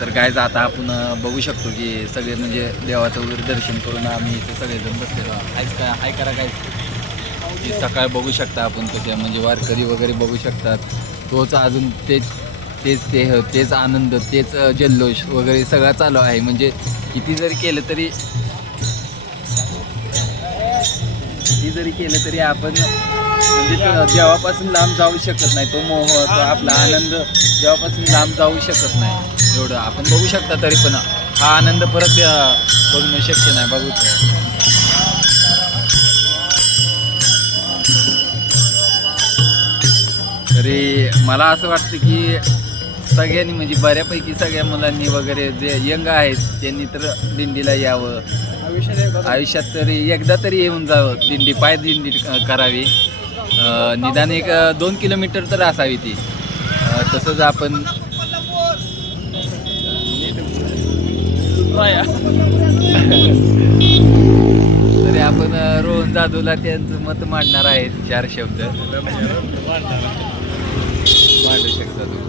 तर काय आता आपण बघू शकतो की सगळे म्हणजे देवाचं वगैरे दर्शन करून आम्ही इथे सगळेजण बसलेलो आहोत. काय हाय करा काय की सकाळ बघू शकता आपण कसे म्हणजे वारकरी वगैरे बघू शकतात. तोच अजून तेच तेच ते तेच आनंद तेच जल्लोष वगैरे सगळा चालू आहे. म्हणजे किती जरी केलं तरी किती जरी केलं तरी आपण म्हणजे देवापासून लांब जाऊ शकत नाही. तो मोह तो आपला आनंद देवापासून लांब जाऊ शकत नाही. एवढं आपण बघू शकता तरी पण हा आनंद परत बघणं शक्य नाही बघू तरी मला असं वाटतं की सगळ्यांनी म्हणजे बऱ्यापैकी सगळ्या मुलांनी वगैरे जे यंग आहेत त्यांनी तर दिंडीला यावं. आयुष्यात तरी एकदा तरी येऊन जावं. दिंडी पाय दिंडी करावी. निदान एक दोन किलोमीटर तर असावी ती. तसंच आपण तरी आपण रोहन जाधवला त्यांचं मत मांडणार आहेत चार शब्द. मांडू शकता तुम्ही.